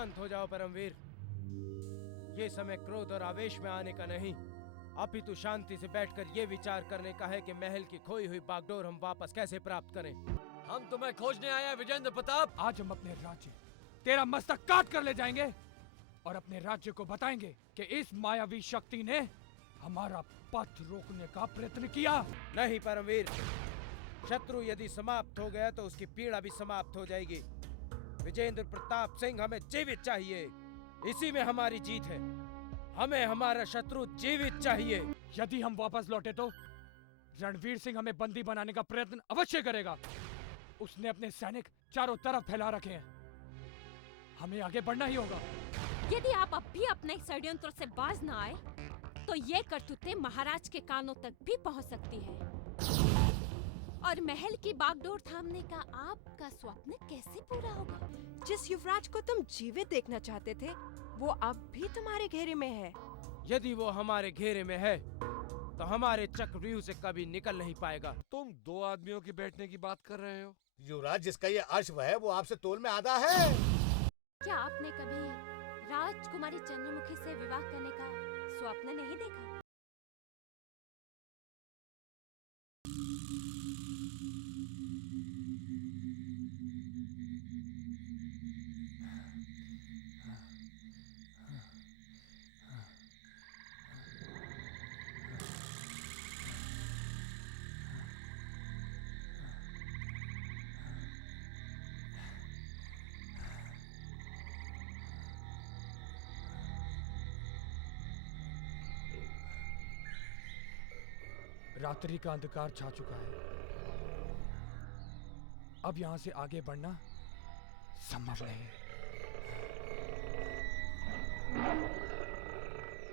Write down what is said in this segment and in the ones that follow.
शांत हो जाओ परमवीर। ये समय क्रोध और आवेश में आने का नहीं, अपितु शांति से बैठकर ये विचार करने का है कि महल की खोई हुई बागडोर हम वापस कैसे प्राप्त करें। हम तुम्हें खोजने आए हैं विजेंद्र प्रताप। आज हम अपने राज्य तेरा मस्तक काट कर ले जाएंगे और अपने राज्य को बताएंगे कि इस मायावी शक्ति ने हमारा पथ रोकने का प्रयत्न किया। नहीं परमवीर, शत्रु यदि समाप्त हो गया तो उसकी पीड़ा भी समाप्त हो जाएगी। विजेंद्र प्रताप सिंह हमें जीवित चाहिए, इसी में हमारी जीत है। हमें हमारा शत्रु जीवित चाहिए। यदि हम वापस लौटे तो रणवीर सिंह हमें बंदी बनाने का प्रयत्न अवश्य करेगा। उसने अपने सैनिक चारों तरफ फैला रखे हैं। हमें आगे बढ़ना ही होगा। यदि आप अब भी अपने षड्यंत्र से बाज न आए तो ये करतूतें महाराज के कानों तक भी पहुंच सकती है। और महल की बागडोर थामने का आपका स्वप्न कैसे पूरा होगा? जिस युवराज को तुम जीवित देखना चाहते थे वो अब भी तुम्हारे घेरे में है। यदि वो हमारे घेरे में है तो हमारे चक्रव्यूह से कभी निकल नहीं पाएगा। तुम दो आदमियों के बैठने की बात कर रहे हो? युवराज, जिसका ये अश्व है वो आपसे तोल में आधा है। क्या आपने कभी राजकुमारी चंद्रमुखी से विवाह करने का स्वप्न नहीं देखा? रात्रि का अंधकार छा चुका है। अब यहां से आगे बढ़ना संभव नहीं।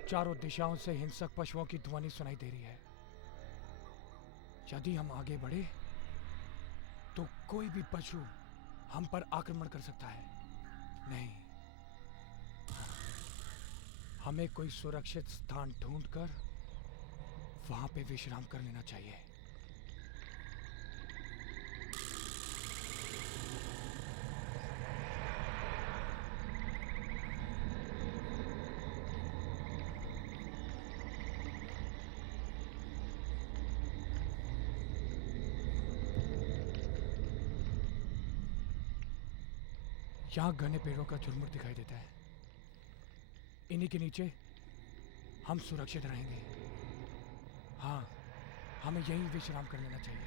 चारों दिशाओं से हिंसक पशुओं की ध्वनि सुनाई दे रही है। यदि हम आगे बढ़े तो कोई भी पशु हम पर आक्रमण कर सकता है। नहीं, हमें कोई सुरक्षित स्थान ढूंढकर वहां पे विश्राम कर लेना चाहिए। यहां घने पेड़ों का झुरमुट दिखाई देता है। इन्हीं के नीचे हम सुरक्षित रहेंगे। हाँ, हमें यहीं विश्राम कर लेना चाहिए।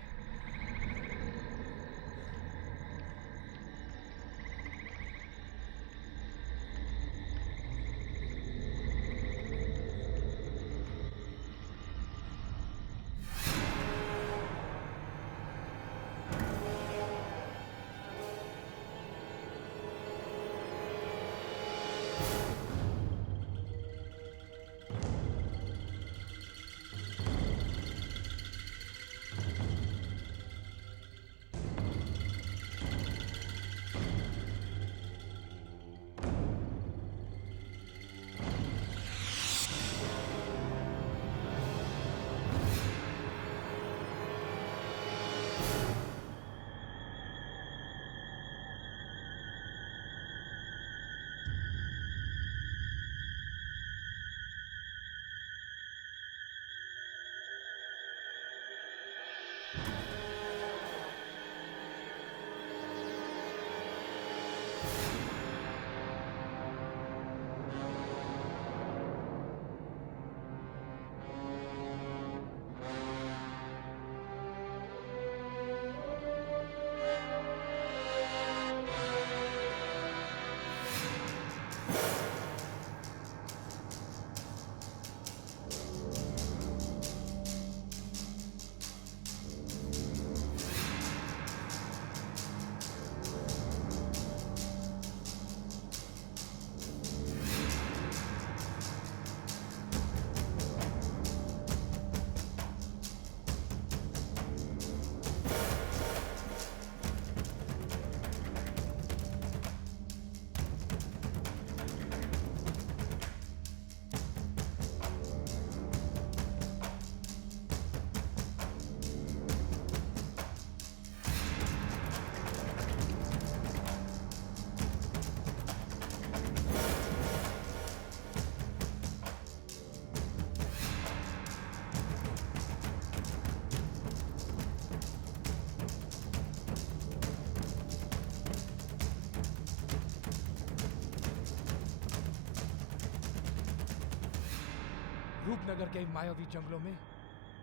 रूपनगर के इन मायावी जंगलों में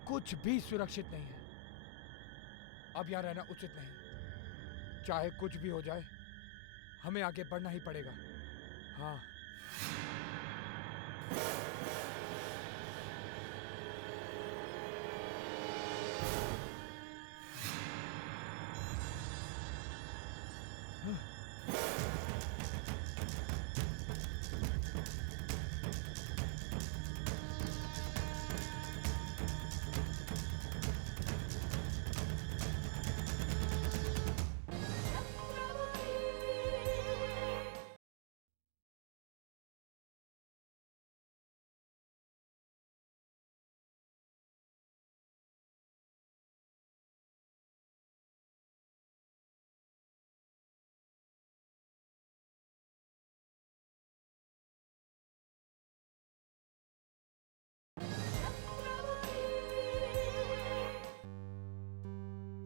कुछ भी सुरक्षित नहीं है। अब यहाँ रहना उचित नहीं। चाहे कुछ भी हो जाए, हमें आगे बढ़ना ही पड़ेगा। हाँ।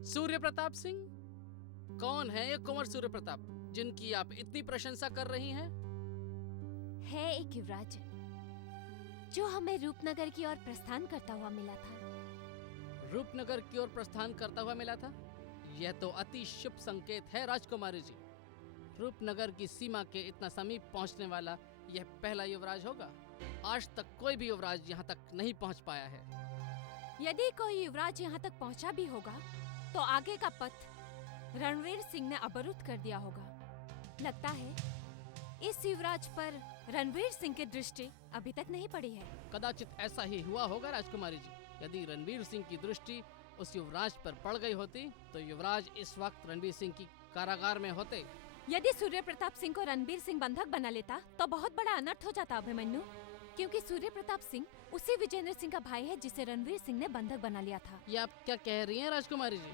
सूर्य प्रताप सिंह? कौन है ये कुंवर सूर्य प्रताप जिनकी आप इतनी प्रशंसा कर रही हैं? है एक युवराज जो हमें रूपनगर की ओर प्रस्थान करता हुआ मिला था। रूपनगर की ओर प्रस्थान करता हुआ मिला था? यह तो अति शुभ संकेत है राजकुमारी जी। रूपनगर की सीमा के इतना समीप पहुंचने वाला यह पहला युवराज होगा। आज तक कोई भी युवराज यहाँ तक नहीं पहुंच पाया है। यदि कोई युवराज यहाँ तक पहुँचा भी होगा तो आगे का पथ रणवीर सिंह ने अवरुद्ध कर दिया होगा। लगता है इस युवराज पर रणवीर सिंह की दृष्टि अभी तक नहीं पड़ी है। कदाचित ऐसा ही हुआ होगा राजकुमारी जी। यदि रणवीर सिंह की दृष्टि उस युवराज पर पड़ गई होती तो युवराज इस वक्त रणवीर सिंह की कारागार में होते। यदि सूर्य प्रताप सिंह को रणवीर सिंह बंधक बना लेता तो बहुत बड़ा अनर्थ हो जाता अभिमन्यु, क्योंकि सूर्य प्रताप सिंह उसी विजेंद्र सिंह का भाई है जिसे रणवीर सिंह ने बंधक बना लिया था। ये आप क्या कह रही हैं राजकुमारी जी?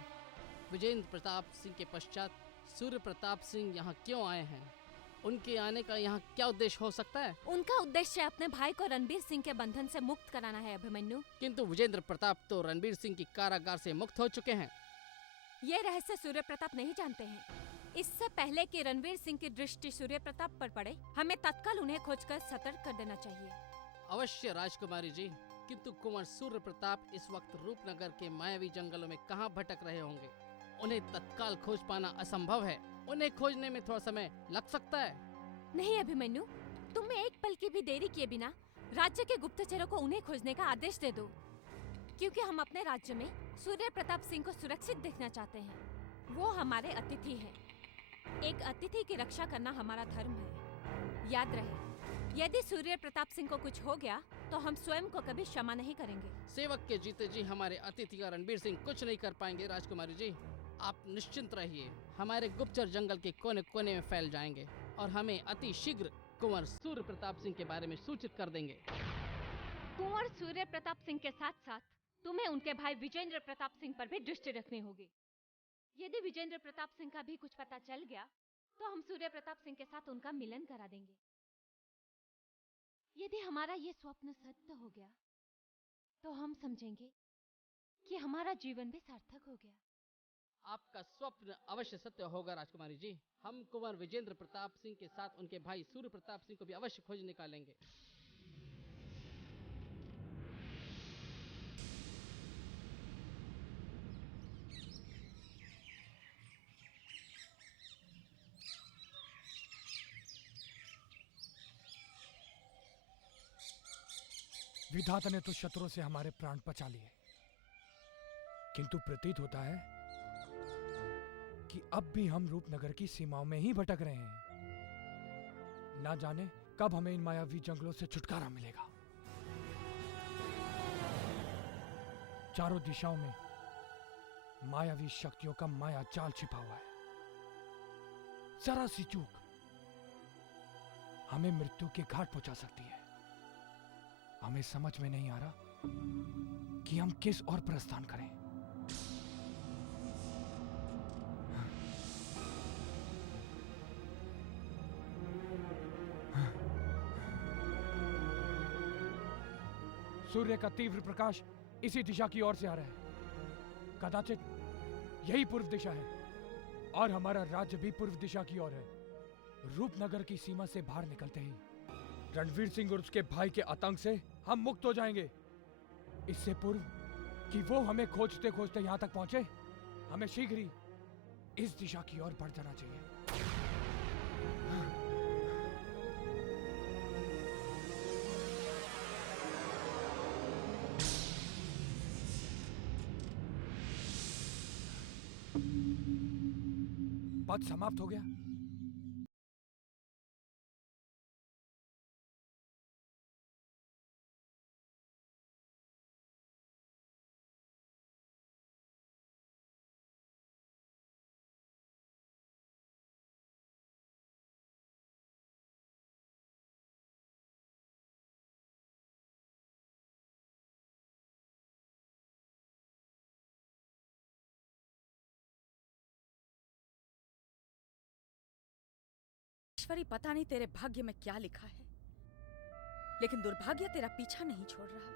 विजेंद्र प्रताप सिंह के पश्चात सूर्य प्रताप सिंह यहाँ क्यों आए हैं? उनके आने का यहाँ क्या उद्देश्य हो सकता है? उनका उद्देश्य अपने भाई को रणवीर सिंह के बंधन से मुक्त कराना है अभिमन्यु। किंतु विजेंद्र प्रताप तो रणवीर सिंह की कारागार से मुक्त हो चुके हैं। ये रहस्य सूर्य प्रताप नहीं जानते हैं। इससे पहले कि रणवीर सिंह की दृष्टि सूर्य प्रताप पर पड़े, हमें तत्काल उन्हें खोजकर सतर्क कर देना चाहिए। अवश्य राजकुमारी जी, किंतु कुंवर सूर्य प्रताप इस वक्त रूपनगर के मायावी जंगलों में कहाँ भटक रहे होंगे? उन्हें तत्काल खोज पाना असंभव है। उन्हें खोजने में थोड़ा समय लग सकता है। नहीं अभिमन्यु, तुम एक पल की भी देरी किए बिना राज्य के गुप्तचरों को उन्हें खोजने का आदेश दे दो, क्योंकि हम अपने राज्य में सूर्य प्रताप सिंह को सुरक्षित देखना चाहते हैं। वो हमारे अतिथि हैं। एक अतिथि की रक्षा करना हमारा धर्म है। याद रहे, यदि सूर्य प्रताप सिंह को कुछ हो गया तो हम स्वयं को कभी क्षमा नहीं करेंगे। सेवक के जीते जी हमारे अतिथि का रणवीर सिंह कुछ नहीं कर पाएंगे राजकुमारी जी। आप निश्चिंत रहिए। हमारे गुप्तचर जंगल के कोने कोने में फैल जाएंगे और हमें अति शीघ्र कुंवर सूर्य प्रताप सिंह के बारे में सूचित कर देंगे। कुंवर सूर्य प्रताप सिंह के साथ साथ तुम्हें उनके भाई विजेंद्र प्रताप सिंह पर भी दृष्टि रखनी होगी। यदि विजेंद्र प्रताप सिंह का भी कुछ पता चल गया तो हम सूर्य प्रताप सिंह के साथ उनका मिलन करा देंगे। यदि हमारा ये स्वप्न सत्य हो गया तो हम समझेंगे कि हमारा जीवन भी सार्थक हो गया। आपका स्वप्न अवश्य सत्य होगा राजकुमारी जी। हम कुंवर विजेंद्र प्रताप सिंह के साथ उनके भाई सूर्य प्रताप सिंह को भी अवश्य खोज निकालेंगे। विधाता ने तो शत्रुओं से हमारे प्राण बचा लिए, किंतु प्रतीत होता है कि अब भी हम रूपनगर की सीमाओं में ही भटक रहे हैं। ना जाने कब हमें इन मायावी जंगलों से छुटकारा मिलेगा। चारों दिशाओं में मायावी शक्तियों का माया जाल छिपा हुआ है। जरा सी चूक हमें मृत्यु के घाट पहुंचा सकती है। हमें समझ में नहीं आ रहा कि हम किस ओर प्रस्थान करें। सूर्य का तीव्र प्रकाश इसी दिशा की ओर से आ रहा है। कदाचित यही पूर्व दिशा है और हमारा राज्य भी पूर्व दिशा की ओर है। रूपनगर की सीमा से बाहर निकलते ही रणवीर सिंह और उसके भाई के आतंक से हम मुक्त हो जाएंगे। इससे पूर्व कि वो हमें खोजते खोजते यहाँ तक पहुंचे, हमें शीघ्र ही इस दिशा की ओर बढ़ जाना चाहिए। पथ समाप्त हो गया। ईश्वरी, पता नहीं तेरे भाग्य में क्या लिखा है, लेकिन दुर्भाग्य तेरा पीछा नहीं छोड़ रहा।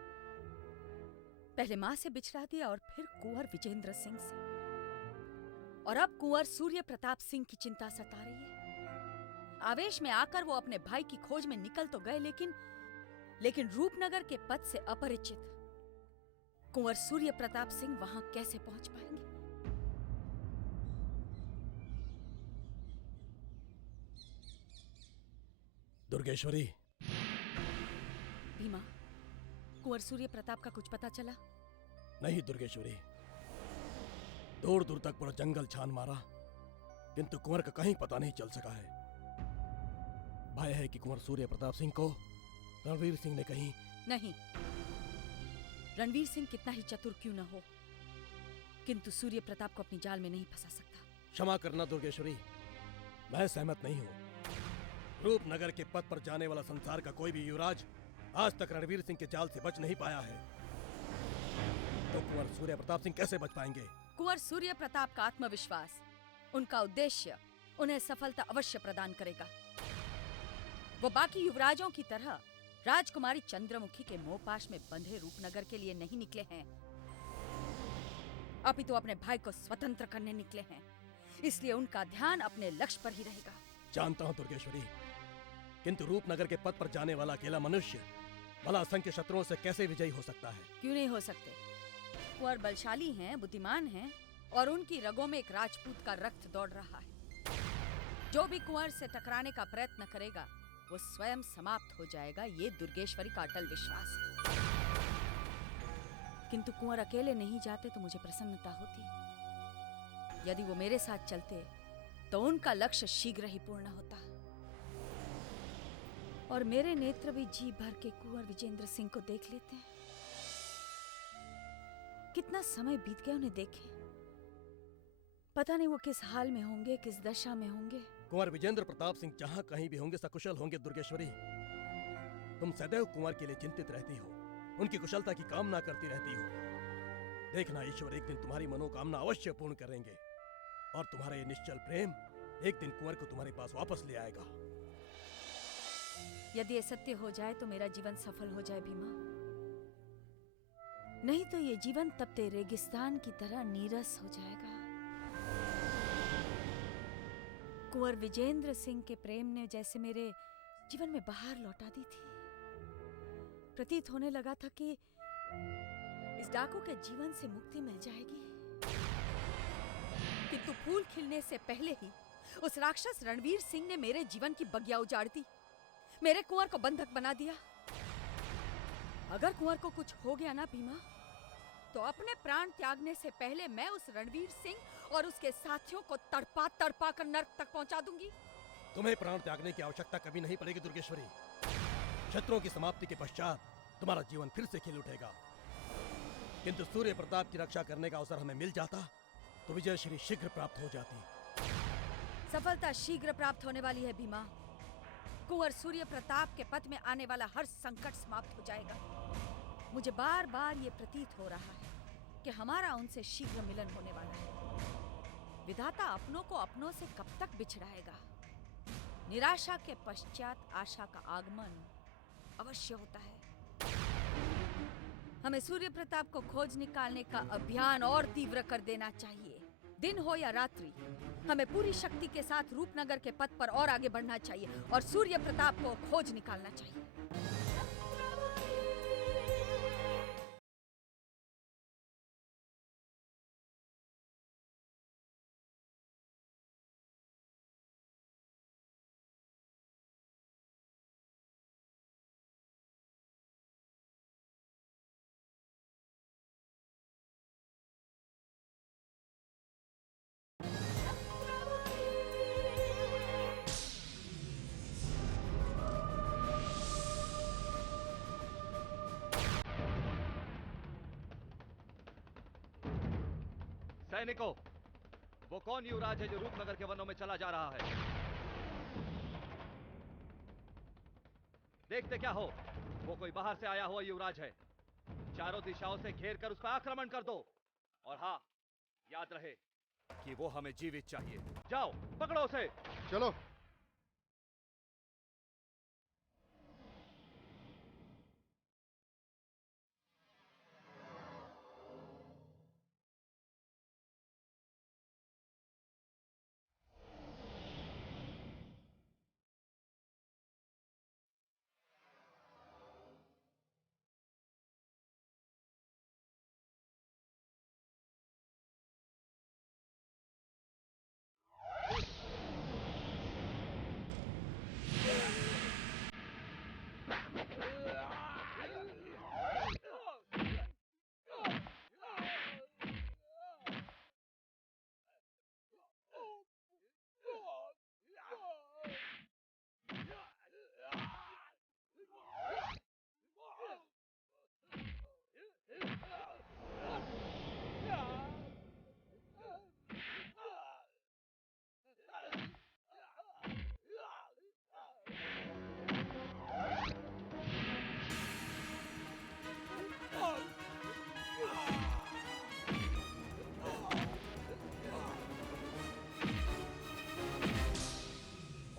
पहले मां से बिछड़ा दिया और फिर कुंवर विजेंद्र सिंह से, और अब कुंवर सूर्य प्रताप सिंह की चिंता सता रही है। आवेश में आकर वो अपने भाई की खोज में निकल तो गए, लेकिन रूपनगर के पद से अपरिचित कुंवर सूर्य प्रताप सिंह वहां कैसे पहुंच पाएंगे? दुर्गेश्वरी, भीमा, कुंवर सूर्य प्रताप का कुछ पता चला? नहीं दुर्गेश्वरी, दूर दूर तक पूरा जंगल छान मारा, किंतु कुंवर का कहीं पता नहीं चल सका है। भय है कि कुंवर सूर्य प्रताप सिंह को रणवीर सिंह ने कहीं... नहीं, रणवीर सिंह कितना ही चतुर क्यों न हो, किंतु सूर्य प्रताप को अपनी जाल में नहीं फंसा सकता। क्षमा करना दुर्गेश्वरी, मैं सहमत नहीं हूँ। रूपनगर के पथ पर जाने वाला संसार का कोई भी युवराज आज तक रणवीर सिंह के जाल से बच नहीं पाया है, तो कुंवर सूर्य प्रताप सिंह कैसे बच पाएंगे? कुंवर सूर्य प्रताप का आत्मविश्वास, उनका उद्देश्य उन्हें सफलता अवश्य प्रदान करेगा। वो बाकी युवराजों की तरह राजकुमारी चंद्रमुखी के मोहपाश में बंधे रूपनगर के लिए नहीं निकले हैं, अपितु अपने भाई को स्वतंत्र करने निकले हैं। इसलिए उनका ध्यान अपने लक्ष्य पर ही रहेगा। जानता हूँ दुर्गेश्वरी, किंतु रूपनगर के पथ पर जाने वाला अकेला मनुष्य भला असंख्य शत्रुओं से कैसे विजयी हो सकता है? क्यों नहीं हो सकते? कुंवर बलशाली हैं, बुद्धिमान हैं, और उनकी रगों में एक राजपूत का रक्त दौड़ रहा है। जो भी कुंवर से टकराने का प्रयत्न करेगा वो स्वयं समाप्त हो जाएगा, ये दुर्गेश्वरी का अटल विश्वास है। किंतु कुंवर अकेले नहीं जाते तो मुझे प्रसन्नता होती। यदि वो मेरे साथ चलते तो उनका लक्ष्य शीघ्र ही पूर्ण होता, और मेरे नेत्र भी जी भर के कुंवर विजेंद्र सिंह को देख लेते हैं। कितना समय बीत गया उन्हें देखे, पता नहीं वो किस हाल में होंगे, किस दशा में होंगे। कुंवर विजेंद्र प्रताप सिंह जहाँ कहीं भी होंगे सकुशल होंगे। दुर्गेश्वरी, तुम सदैव कुंवर के लिए चिंतित रहती हो, उनकी कुशलता की कामना करती रहती हो। देखना, ईश्वर एक दिन तुम्हारी मनोकामना अवश्य पूर्ण करेंगे, और तुम्हारा ये निश्चल प्रेम एक दिन कुंवर को तुम्हारे पास वापस ले आएगा। यदि ये सत्य हो जाए तो मेरा जीवन सफल हो जाए भीमा, नहीं तो ये जीवन तपते रेगिस्तान की तरह नीरस हो जाएगा। कुंवर विजेंद्र सिंह के प्रेम ने जैसे मेरे जीवन में बहार लौटा दी थी। प्रतीत होने लगा था कि इस डाकू के जीवन से मुक्ति मिल जाएगी, किंतु फूल खिलने से पहले ही उस राक्षस रणवीर सिंह ने मेरे जीवन की बगिया उजाड़ दी, मेरे कुंवर को बंधक बना दिया। अगर कुंवर को कुछ हो गया ना भीमा, तो अपने प्राण त्यागने से पहले मैं उस रणवीर सिंह और उसके साथियों को तड़पा तड़पा कर नर्क तक पहुंचा दूंगी। तुम्हें प्राण त्यागने की आवश्यकता कभी नहीं पड़ेगी दुर्गेश्वरी। शत्रुओं की समाप्ति के पश्चात तुम्हारा जीवन फिर से खिल उठेगा। किंतु सूर्य प्रताप की रक्षा करने का अवसर हमें मिल जाता तो विजय श्री शीघ्र प्राप्त हो जाती। सफलता शीघ्र प्राप्त होने वाली है भीमा। कुंवर सूर्य प्रताप के पथ में आने वाला हर संकट समाप्त हो जाएगा। मुझे बार बार ये प्रतीत हो रहा है कि हमारा उनसे शीघ्र मिलन होने वाला है। विधाता अपनों को अपनों से कब तक बिछड़ाएगा? निराशा के पश्चात आशा का आगमन अवश्य होता है। हमें सूर्य प्रताप को खोज निकालने का अभियान और तीव्र कर देना चाहिए। दिन हो या रात्रि, हमें पूरी शक्ति के साथ रूपनगर के पथ पर और आगे बढ़ना चाहिए और सूर्य प्रताप को खोज निकालना चाहिए। सैनिकों, वो कौन युवराज है जो रूपनगर के वनों में चला जा रहा है? देखते क्या हो, वो कोई बाहर से आया हुआ युवराज है। चारों दिशाओं से घेर कर उस पर आक्रमण कर दो। और हाँ, याद रहे कि वो हमें जीवित चाहिए। जाओ, पकड़ो उसे। चलो।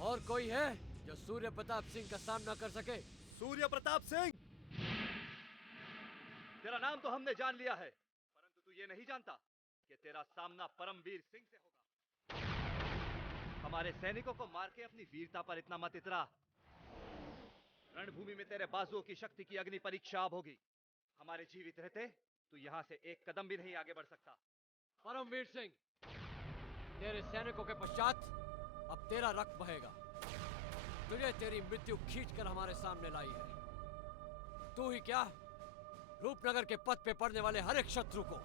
और कोई है जो सूर्य प्रताप सिंह का सामना कर सके? सूर्य प्रताप सिंह, तेरा नाम तो हमने जान लिया है, परंतु तू ये नहीं जानता कि तेरा सामना परमवीर सिंह से होगा। हमारे सैनिकों को मार के अपनी वीरता पर इतना मत इतरा। रणभूमि में तेरे बाजुओं की शक्ति की अग्नि परीक्षा अब होगी। हमारे जीवित रहते तू यहाँ से एक कदम भी नहीं आगे बढ़ सकता। परमवीर सिंह, तेरे सैनिकों के पश्चात अब तेरा रक्त बहेगा। तुझे तेरी मृत्यु खींचकर हमारे सामने लाई है। तू ही क्या, रूपनगर के पथ पे पड़ने वाले हर एक शत्रु को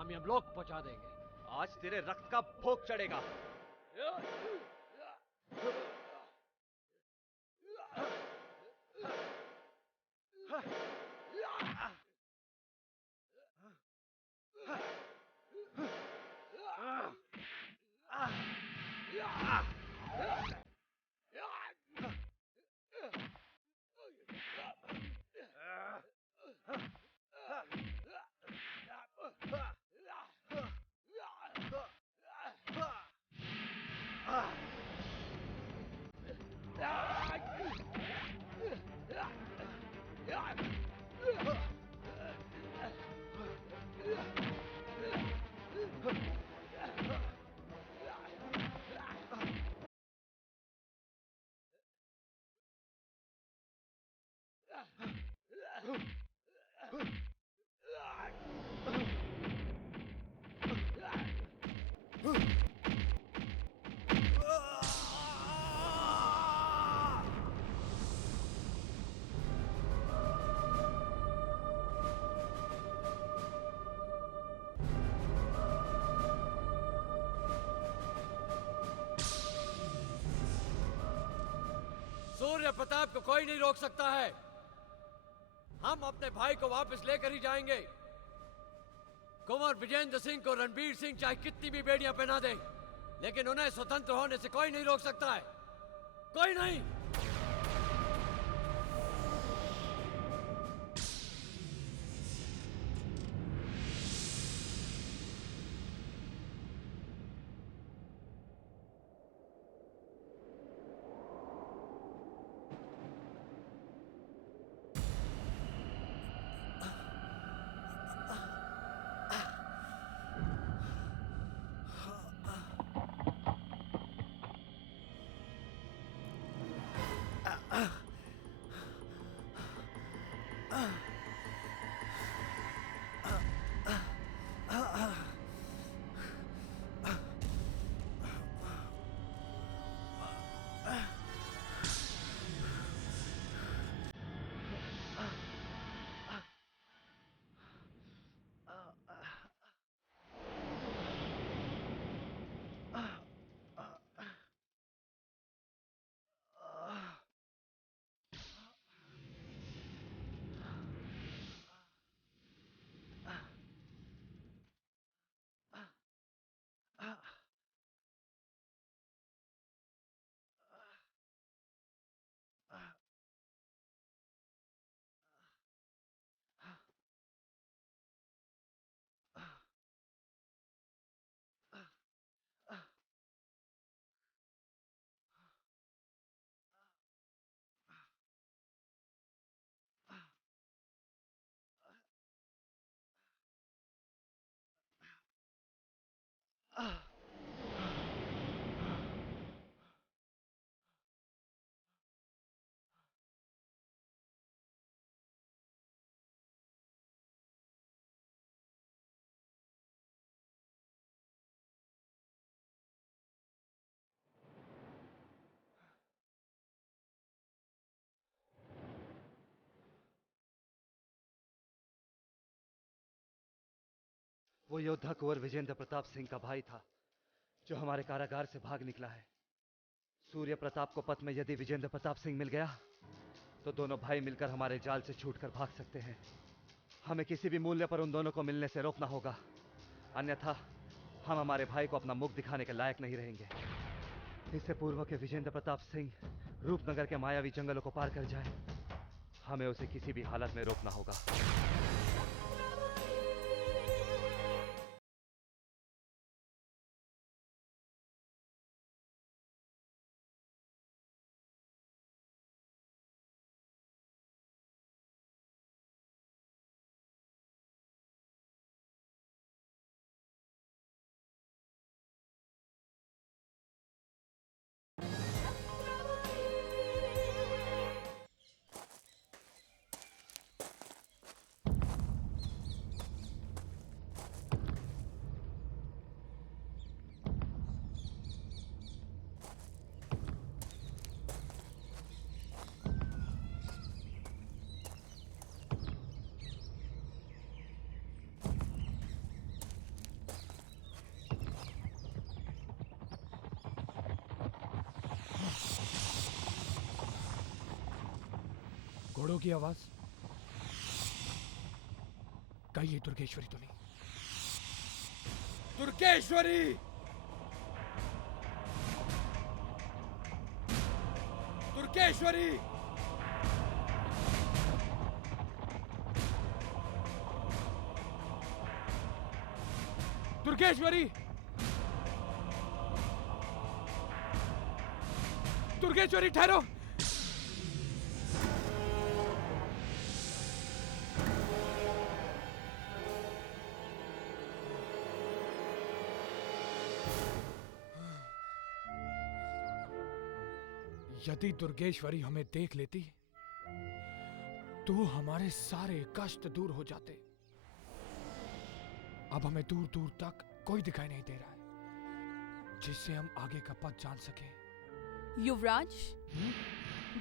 हम यमलोक पहुंचा देंगे। आज तेरे रक्त का भोग चढ़ेगा। सूर्य प्रताप को कोई नहीं रोक सकता है। हम अपने भाई को वापस लेकर ही जाएंगे। कुंवर विजेंद्र सिंह को रणबीर सिंह चाहे कितनी भी बेड़ियां पहना दे, लेकिन उन्हें स्वतंत्र होने से कोई नहीं रोक सकता है। कोई नहीं। वो योद्धा कुंवर विजेंद्र प्रताप सिंह का भाई था जो हमारे कारागार से भाग निकला है। सूर्य प्रताप को पथ में यदि विजेंद्र प्रताप सिंह मिल गया तो दोनों भाई मिलकर हमारे जाल से छूटकर भाग सकते हैं। हमें किसी भी मूल्य पर उन दोनों को मिलने से रोकना होगा, अन्यथा हम हमारे भाई को अपना मुख दिखाने के लायक नहीं रहेंगे। इससे पूर्व के विजेंद्र प्रताप सिंह रूपनगर के मायावी जंगलों को पार कर जाए, हमें उसे किसी भी हालत में रोकना होगा। घोड़ों की आवाज कहीं ये दुर्गेश्वरी तो नहीं? दुर्गेश्वरी! दुर्गेश्वरी! दुर्गेश्वरी! दुर्गेश्वरी ठहरो! यदि दुर्गेश्वरी हमें देख लेती तो हमारे सारे कष्ट दूर हो जाते। अब हमें दूर दूर तक कोई दिखाई नहीं दे रहा है जिससे हम आगे का पथ जान सके। युवराज,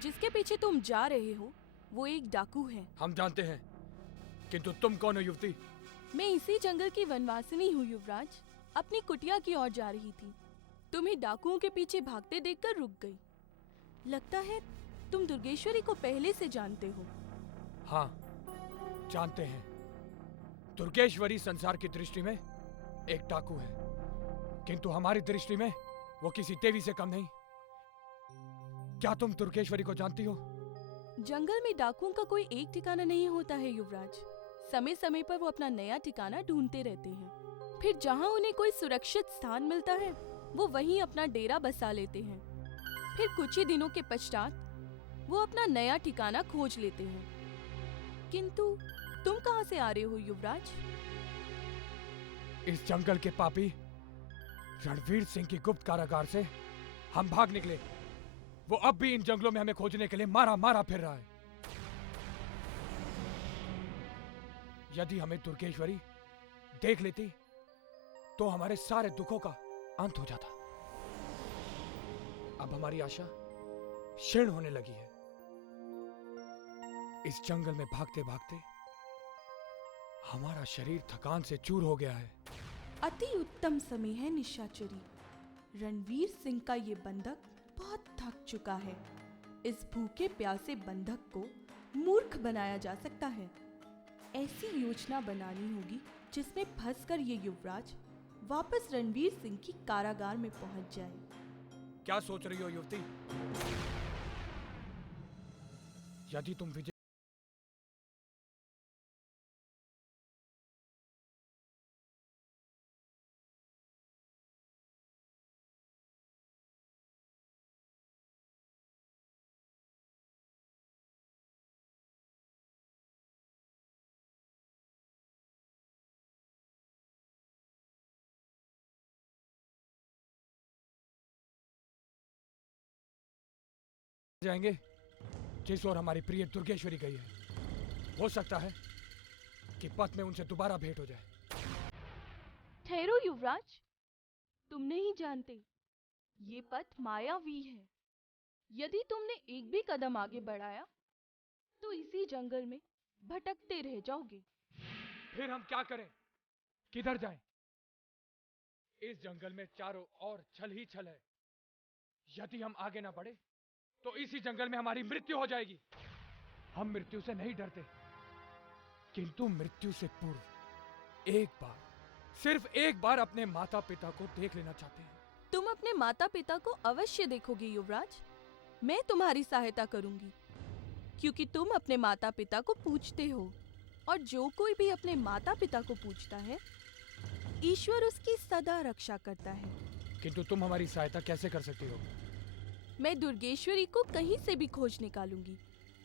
जिसके पीछे तुम जा रहे हो वो एक डाकू है। हम जानते हैं, किंतु तुम कौन हो युवती? मैं इसी जंगल की वनवासिनी हूँ युवराज। अपनी कुटिया की ओर जा रही थी, तुम्हें डाकुओं के पीछे भागते देखकर रुक गई। लगता है तुम दुर्गेश्वरी को पहले से जानते हो। हाँ, जानते हैं। दुर्गेश्वरी संसार की दृष्टि में एक डाकू है, किंतु हमारी दृष्टि में वो किसी देवी से कम नहीं। क्या तुम दुर्गेश्वरी को जानती हो? जंगल में डाकुओं का कोई एक ठिकाना नहीं होता है युवराज। समय समय पर वो अपना नया ठिकाना ढूंढते रहते हैं। फिर जहाँ उन्हें कोई सुरक्षित स्थान मिलता है वो वहीं अपना डेरा बसा लेते हैं। फिर कुछ ही दिनों के पश्चात वो अपना नया ठिकाना खोज लेते हैं। किंतु तुम कहाँ से आ रहे हो युवराज? इस जंगल के पापी रणवीर सिंह की गुप्त कारागार से हम भाग निकले। वो अब भी इन जंगलों में हमें खोजने के लिए मारा मारा फिर रहा है। यदि हमें दुर्गेश्वरी देख लेती तो हमारे सारे दुखों का अंत हो जाता। अब हमारी आशा क्षीण होने लगी है। इस जंगल में भागते भागते हमारा शरीर थकान से चूर हो गया है। अति उत्तम समय है निशाचरी। रणवीर सिंह का ये बंधक बहुत थक चुका है। इस भूखे प्यासे बंधक को मूर्ख बनाया जा सकता है। ऐसी योजना बनानी होगी जिसमें फंसकर ये युवराज वापस रणवीर सिंह की कारागार में पहुंच जाए। क्या सोच रही हो युवती? यदि तुम विजय जाएंगे जिस ओर हमारी प्रिय दुर्गेश्वरी गई है, हो सकता है कि पथ में उनसे दोबारा भेंट हो जाए। ठहरो युवराज, तुम नहीं जानते ये पथ मायावी है। यदि तुमने एक भी कदम आगे बढ़ाया तो इसी जंगल में भटकते रह जाओगे। फिर हम क्या करें? किधर जाएं? इस जंगल में चारों ओर छल ही छल है। यदि हम आगे ना बढ़े तो इसी जंगल में हमारी मृत्यु हो जाएगी। हम मृत्यु से नहीं डरते, किंतु मृत्यु से पूर्व एक बार, सिर्फ एक बार अपने माता पिता को देख लेना चाहते हैं। तुम अपने माता पिता को अवश्य देखोगे युवराज। मैं तुम्हारी सहायता करूंगी, क्योंकि तुम अपने माता पिता को पूजते हो, और जो कोई भी अपने माता पिता को पूजता है, ईश्वर उसकी सदा रक्षा करता है। किंतु तुम हमारी सहायता कैसे कर सकती हो? मैं दुर्गेश्वरी को कहीं से भी खोज निकालूंगी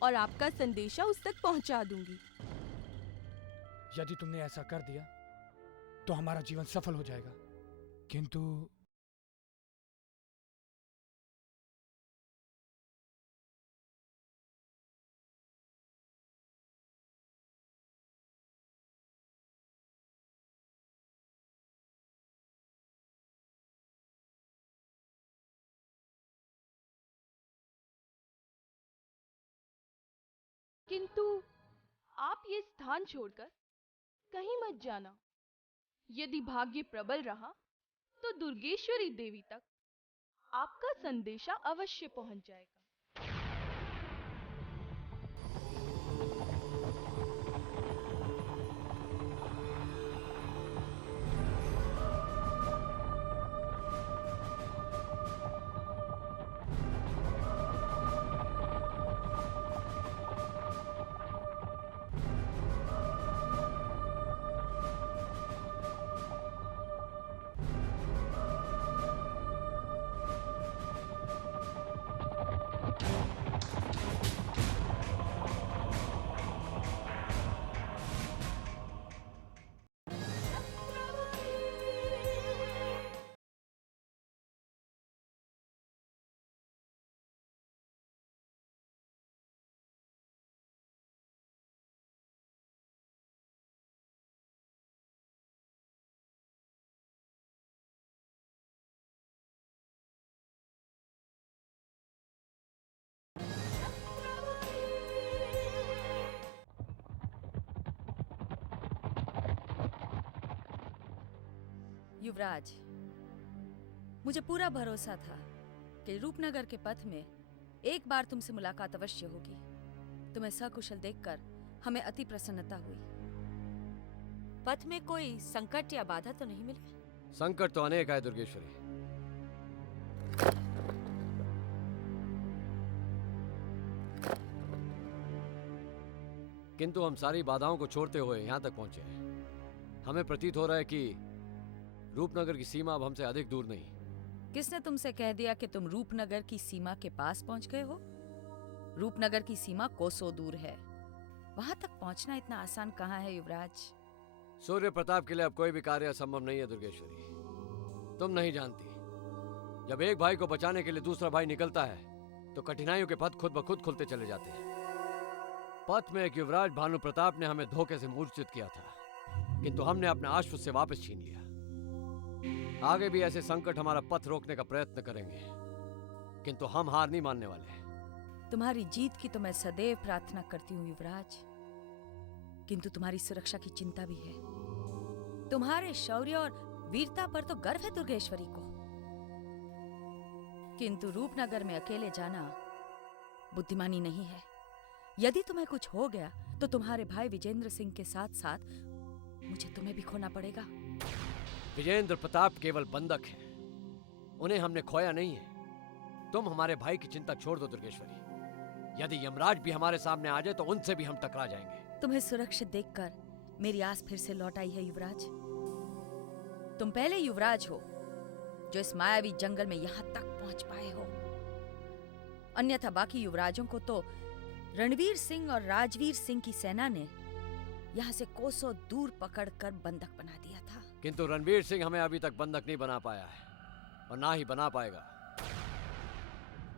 और आपका संदेशा उस तक पहुंचा दूंगी। यदि तुमने ऐसा कर दिया तो हमारा जीवन सफल हो जाएगा। किंतु किंतु आप ये स्थान छोड़कर कहीं मत जाना। यदि भाग्य प्रबल रहा तो दुर्गेश्वरी देवी तक आपका संदेशा अवश्य पहुंच जाएगा। युवराज, मुझे पूरा भरोसा था कि रूपनगर के पथ में एक बार तुमसे मुलाकात अवश्य होगी। तुम्हें सकुशल देखकर हमें अति प्रसन्नता हुई। पथ में कोई संकट या बाधा तो नहीं मिली? संकट तो अनेक है दुर्गेश्वरी, किंतु हम सारी बाधाओं को छोड़ते हुए यहाँ तक पहुंचे हैं। हमें प्रतीत हो रहा है कि रूपनगर की सीमा अब हमसे अधिक दूर नहीं। किसने तुमसे कह दिया कि तुम रूपनगर की सीमा के पास पहुंच गए हो? रूपनगर की सीमा कोसों दूर है। वहां तक पहुंचना इतना आसान कहाँ है युवराज? सूर्य प्रताप के लिए अब कोई भी कार्य असंभव नहीं है दुर्गेश्वरी। तुम नहीं जानती, जब एक भाई को बचाने के लिए दूसरा भाई निकलता है तो कठिनाइयों के पथ खुद ब खुद खुलते चले जाते हैं। पथ में एक युवराज भानु प्रताप ने हमें धोखे से मूर्छित किया था, किंतु हमने अपने आश्व से वापस छीन लिया। आगे भी ऐसे संकट हमारा पथ रोकने का प्रयत्न करेंगे, किंतु हम हार नहीं मानने वाले। तुम्हारी जीत की तो मैं सदैव प्रार्थना करती हूँ युवराज, किंतु तुम्हारी सुरक्षा की चिंता भी है। तुम्हारे शौर्य और वीरता पर तो गर्व है दुर्गेश्वरी को, किंतु रूपनगर में अकेले जाना बुद्धिमानी नहीं है। यदि तुम्हें कुछ हो गया तो तुम्हारे भाई विजेंद्र सिंह के साथ साथ मुझे तुम्हें भी खोना पड़ेगा। विजेंद्र प्रताप केवल बंधक हैं, उन्हें हमने खोया नहीं है। तुम हमारे भाई की चिंता छोड़ दो दुर्गेश्वरी। यदि यमराज भी हमारे सामने आ जाए तो उनसे भी हम टकरा जाएंगे। तुम्हें सुरक्षित देखकर मेरी आस फिर से लौट आई है युवराज। तुम पहले युवराज हो जो इस मायावी जंगल में यहाँ तक पहुंच पाए हो, अन्यथा बाकी युवराजों को तो रणवीर सिंह और राजवीर सिंह की सेना ने यहाँ से कोसों दूर पकड़कर बंधक बना दिया था। किंतु रणवीर सिंह हमें अभी तक बंधक नहीं बना पाया है और ना ही बना पाएगा,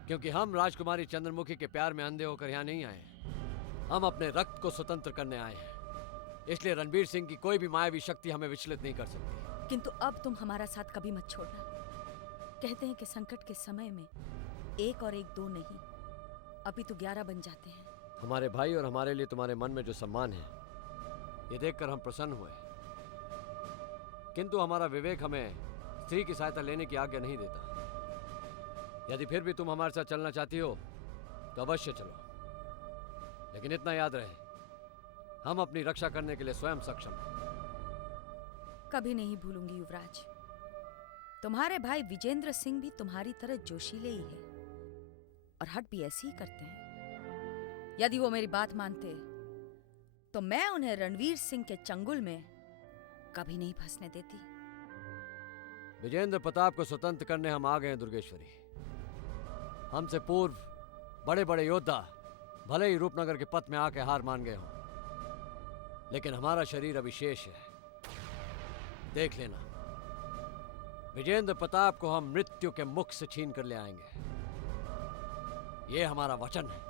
क्योंकि हम राजकुमारी चंद्रमुखी के प्यार में अंधे होकर यहाँ नहीं आए। हम अपने रक्त को स्वतंत्र करने आए हैं, इसलिए रणवीर सिंह की कोई भी मायावी शक्ति हमें विचलित नहीं कर सकती। किंतु अब तुम हमारा साथ कभी मत छोड़ना। कहते हैं कि संकट के समय में एक और एक दो नहीं, अभी तो 11 बन जाते हैं। हमारे भाई और हमारे लिए तुम्हारे मन में जो सम्मान है, ये देखकर हम प्रसन्न हुए। किंतु हमारा विवेक हमें स्त्री की सहायता लेने की आज्ञा नहीं देता। यदि फिर भी तुम हमारे साथ चलना चाहती हो तो अवश्य चलो, लेकिन इतना याद रहे, हम अपनी रक्षा करने के लिए स्वयं सक्षम हैं। कभी नहीं भूलूंगी युवराज। तुम्हारे भाई विजेंद्र सिंह भी तुम्हारी तरह जोशीले ही है और हट भी ऐसे ही करते हैं। यदि वो मेरी बात मानते तो मैं उन्हें रणवीर सिंह के चंगुल में कभी नहीं फंसने देती। विजेंद्र प्रताप को स्वतंत्र करने हम आ गए हैं दुर्गेश्वरी। हमसे पूर्व बड़े बड़े योद्धा भले ही रूपनगर के पथ में आके हार मान गए हों, लेकिन हमारा शरीर अभी शेष है। देख लेना, विजेंद्र प्रताप को हम मृत्यु के मुख से छीन कर ले आएंगे। ये हमारा वचन है।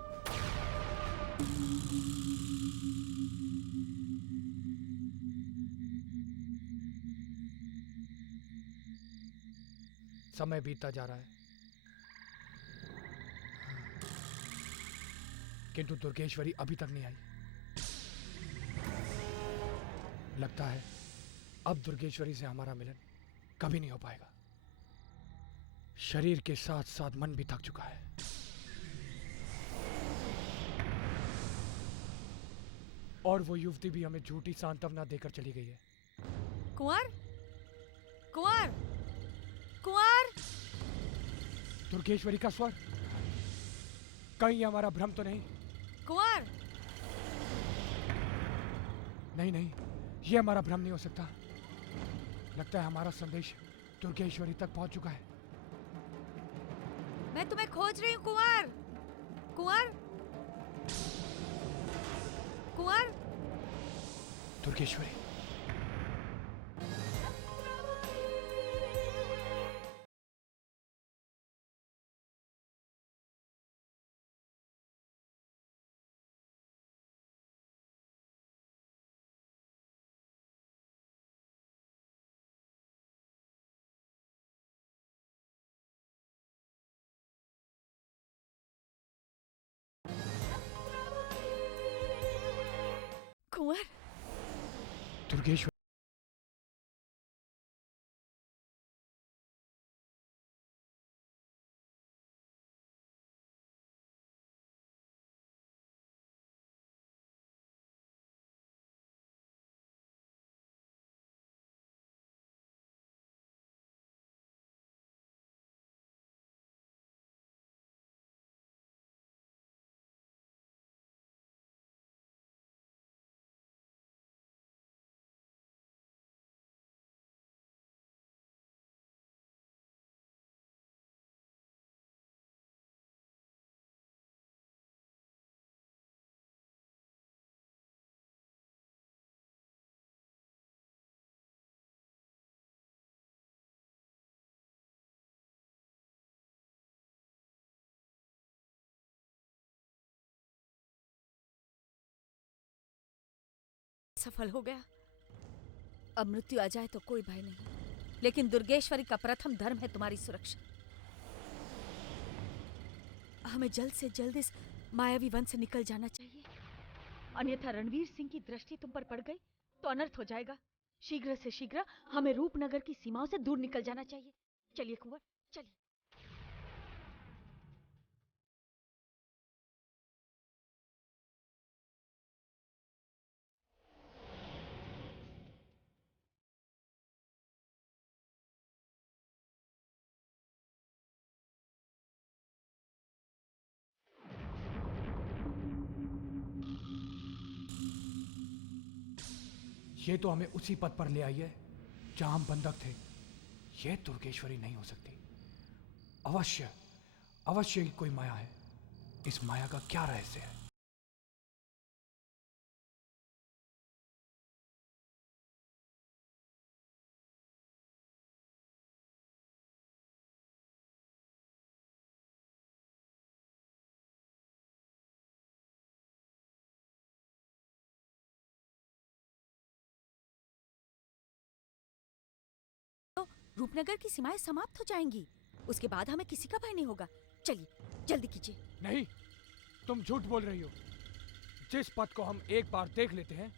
समय बीतता जा रहा है, किंतु दुर्गेश्वरी अभी तक नहीं आई। लगता है अब दुर्गेश्वरी से हमारा मिलन कभी नहीं हो पाएगा। शरीर के साथ साथ मन भी थक चुका है। और वो युवती भी हमें झूठी सांत्वना देकर चली गई है। कुंवर, कुंवर, कुंवर! दुर्गेश्वरी का स्वर, कहीं हमारा भ्रम तो नहीं? कुंवर! नहीं नहीं, ये हमारा भ्रम नहीं हो सकता। लगता है हमारा संदेश दुर्गेश्वरी तक पहुंच चुका है। मैं तुम्हें खोज रही हूँ कुंवर, कुंवर, कुंवर! दुर्गेश्वरी, कुंवर! दुर्गेश्वरी, सफल हो गया। अब मृत्यु आ जाए तो कोई भय नहीं, लेकिन दुर्गेश्वरी का प्रथम धर्म है तुम्हारी सुरक्षा। हमें जल्द से जल्द इस मायावी वन से निकल जाना चाहिए, अन्यथा रणवीर सिंह की दृष्टि तुम पर पड़ गई तो अनर्थ हो जाएगा। शीघ्र से शीघ्र हमें रूपनगर की सीमाओं से दूर निकल जाना चाहिए। चलिए कुंवर, चलिए। ये तो हमें उसी पद पर ले आई है जहां हम बंधक थे। ये दुर्गेश्वरी नहीं हो सकती। अवश्य अवश्य ही कोई माया है। इस माया का क्या रहस्य है? रूपनगर की सीमाएं समाप्त हो जाएंगी, उसके बाद हमें किसी का भय नहीं होगा। चलिए जल्दी कीजिए। नहीं, तुम झूठ बोल रही हो। जिस पद को हम एक बार देख लेते हैं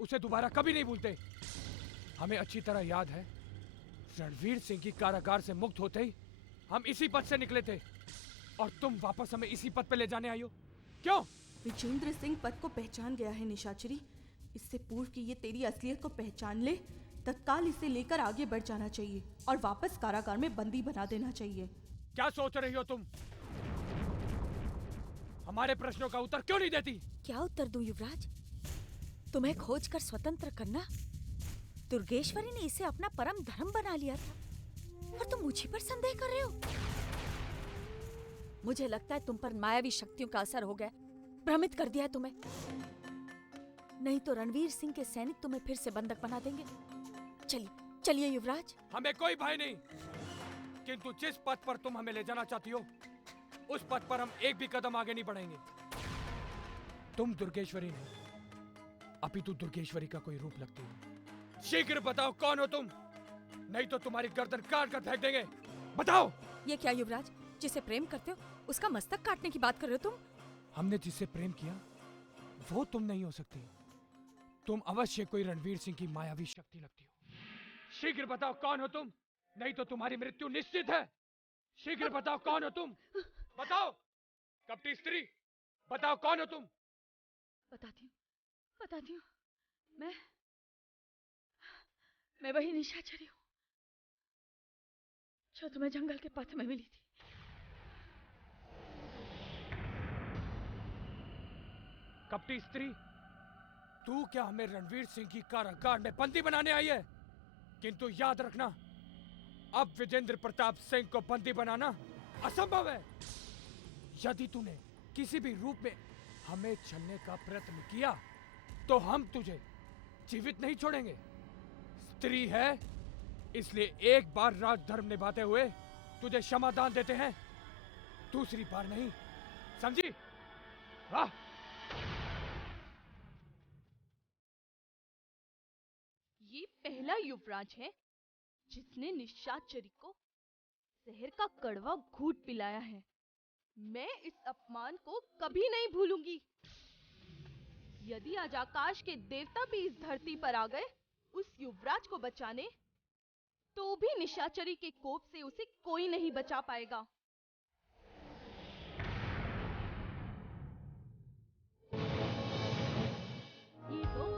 उसे दोबारा कभी नहीं भूलते। हमें अच्छी तरह याद है, रणवीर सिंह की कारागार से मुक्त होते ही हम इसी पद से निकले थे, और तुम वापस हमें इसी पद पे ले जाने आई हो। क्यों? विजेंद्र सिंह पद को पहचान गया है निशाचरी। इससे पूर्व कि ये तेरी असलियत को पहचान ले, तत्काल इसे लेकर आगे बढ़ जाना चाहिए और वापस कारागार में बंदी बना देना चाहिए। क्या सोच रही हो तुम? हमारे प्रश्नों का उत्तर क्यों नहीं देती? क्या उत्तर दूं युवराज? तुम्हें खोज कर स्वतंत्र करना? दुर्गेश्वरी ने इसे अपना परम धर्म बना लिया था और तुम मुझी पर संदेह कर रहे हो? मुझे लगता है तुम पर मायावी शक्तियों का असर हो गया, भ्रमित कर दिया है तुम्हें। नहीं तो रणवीर सिंह के सैनिक तुम्हें फिर से बंधक बना देंगे। चलिए चलिए युवराज। हमें कोई भय नहीं, किंतु जिस पद पर तुम हमें ले जाना चाहती हो, उस पद पर हम एक भी कदम आगे नहीं बढ़ेंगे। तुम दुर्गेश्वरी नहीं, अपितु दुर्गेश्वरी का कोई रूप लगती हो। शीघ्र बताओ कौन हो तुम, नहीं तो तुम्हारी गर्दन काट कर फेंक देंगे। बताओ। ये क्या युवराज, जिसे प्रेम करते हो उसका मस्तक काटने की बात कर रहे हो तुम? हमने जिससे प्रेम किया वो तुम नहीं हो सकती। तुम अवश्य कोई रणवीर सिंह की मायावी शक्ति लगती हो। शीघ्र बताओ कौन हो तुम, नहीं तो तुम्हारी मृत्यु निश्चित है। शीघ्र बताओ कौन हो तुम, बताओ। कपटी स्त्री, बताओ कौन हो तुम। बताती हूँ। मैं वही निशाचरी हूँ जो तुम्हें जंगल के पथ में मिली थी। कपटी स्त्री, तू क्या हमें रणवीर सिंह की कारागार में बंदी बनाने आई है? किंतु याद रखना, अब विजेंद्र प्रताप सिंह को बंदी बनाना असंभव है। यदि तूने किसी भी रूप में हमें छलने का प्रयत्न किया तो हम तुझे जीवित नहीं छोड़ेंगे। स्त्री है, इसलिए एक बार राजधर्म निभाते हुए तुझे क्षमादान देते हैं, दूसरी बार नहीं, समझी? वाह! ये पहला युवराज है जिसने निशाचरी को जहर का कड़वा घूंट पिलाया है। मैं इस अपमान को कभी नहीं भूलूंगी। यदि आज आकाश के देवता भी इस धरती पर आ गए उस युवराज को बचाने, तो भी निशाचरी के कोप से उसे कोई नहीं बचा पाएगा। ये दो